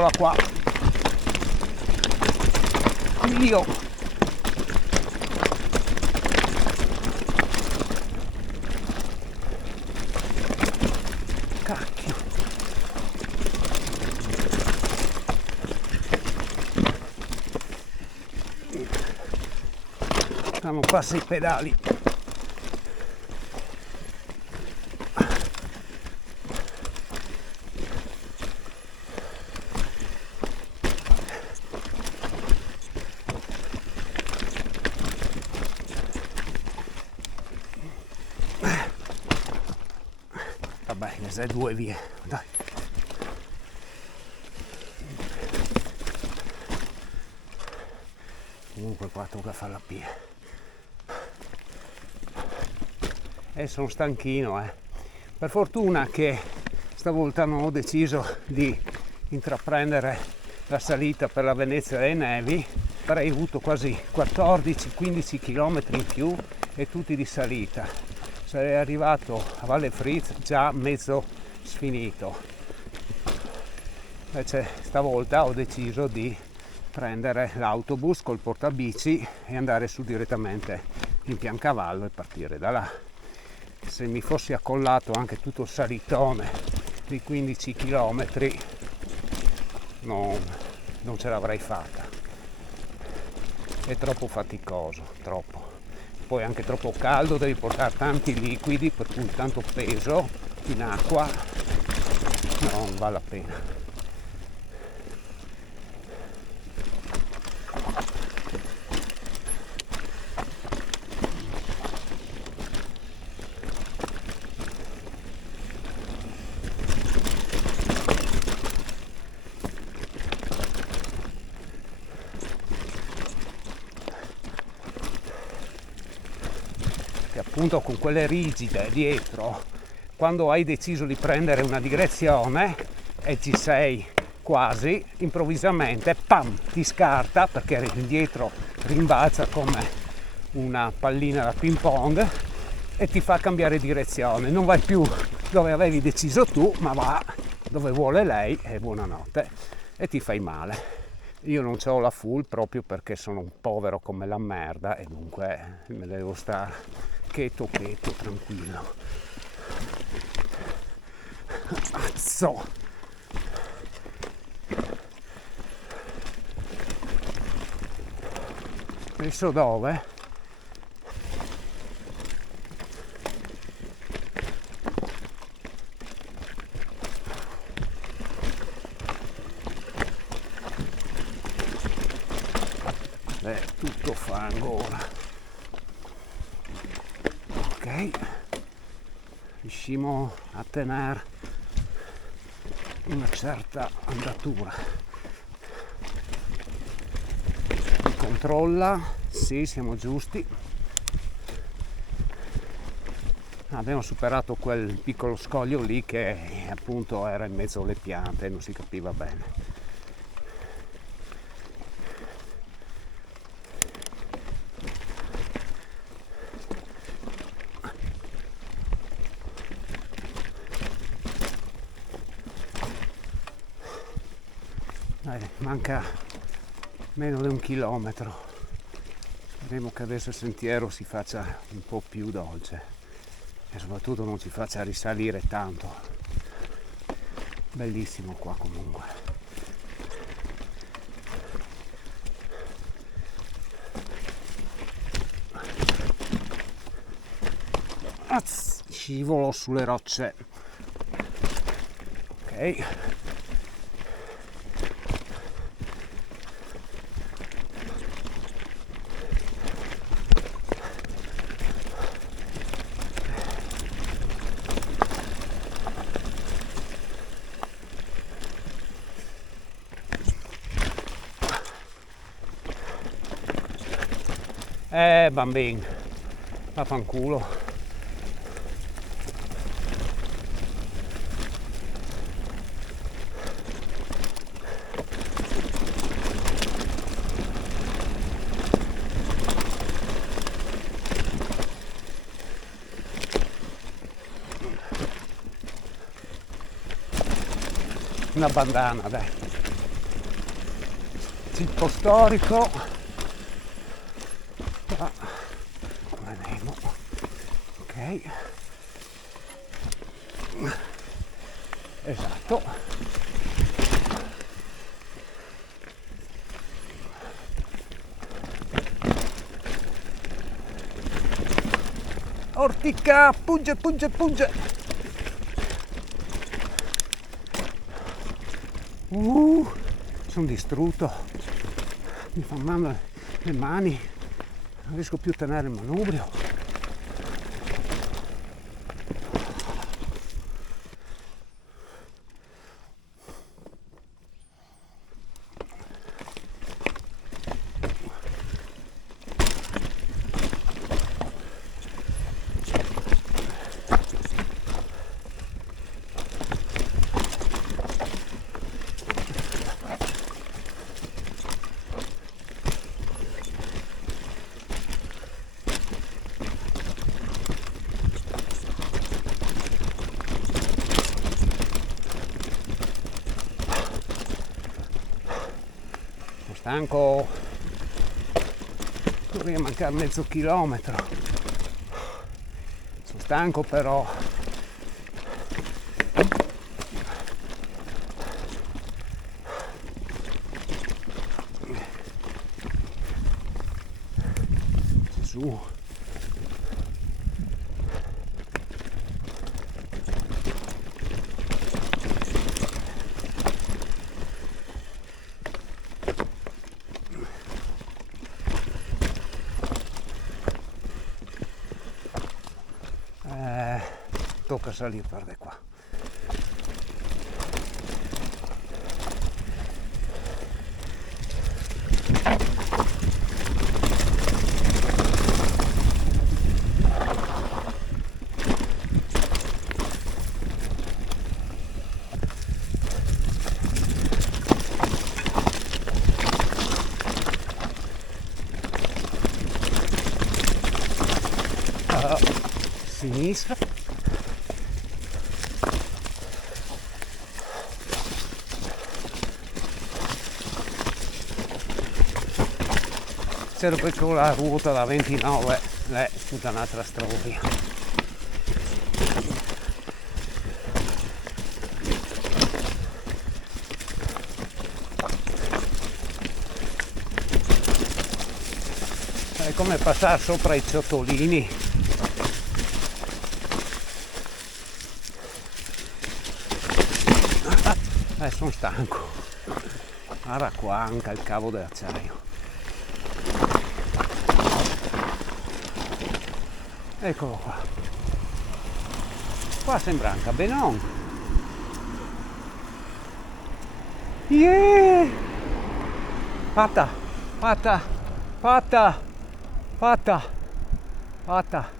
eccola qua. Io cacchio, non passa i pedali. Vabbè, ne sai due vie, dai. Comunque qua tocca fare la P. Sono stanchino, Per fortuna che stavolta non ho deciso di intraprendere la salita per la Venezia delle Nevi. Avrei avuto quasi 14-15 km in più e tutti di salita. Sarei arrivato a Valle Fritz già mezzo sfinito. Invece stavolta ho deciso di prendere l'autobus col portabici e andare su direttamente in Piancavallo e partire da là. Se mi fossi accollato anche tutto il salitone di 15 km non ce l'avrei fatta. È troppo faticoso, troppo. Poi anche troppo caldo, devi portare tanti liquidi, per cui tanto peso in acqua, non vale la pena. Appunto con quelle rigide dietro, quando hai deciso di prendere una direzione e ci sei quasi, improvvisamente pam, ti scarta perché indietro rimbalza come una pallina da ping pong e ti fa cambiare direzione. Non vai più dove avevi deciso tu, ma va dove vuole lei e buonanotte, e ti fai male. Io non c'ho la full proprio perché sono un povero come la merda e dunque me devo stare cheto, tranquillo. Azzo! Adesso dove? Tutto fango ora. Ok, riuscimo a tenere una certa andatura. Si controlla, sì, siamo giusti. Abbiamo superato quel piccolo scoglio lì che appunto era in mezzo alle piante e non si capiva bene. Manca meno di 1 chilometro. Speriamo che adesso il sentiero si faccia un po' più dolce e soprattutto non ci faccia risalire tanto. Bellissimo qua comunque. Scivolo sulle rocce. Ok. Bambino, vaffanculo. Una bandana, dai. tipo storico. Qua come Nemo. Ok, esatto. Ortica, pugge, pugge, pugge. Sono distrutto, mi fa male le mani, non riesco più a tenere il manubrio. Stanco, dovrei mancare mezzo chilometro, sono stanco però. Gesù. Tocca salire per di qua. Sinistra. C'era poi con la ruota da 29, è tutta un'altra storia. È come passare sopra i ciottolini. Sono stanco. Guarda qua anche il cavo dell'acciaio. Eccolo qua. Qua sembra anche Benon. Yeah! Fatta, fatta, fatta, fatta, fatta.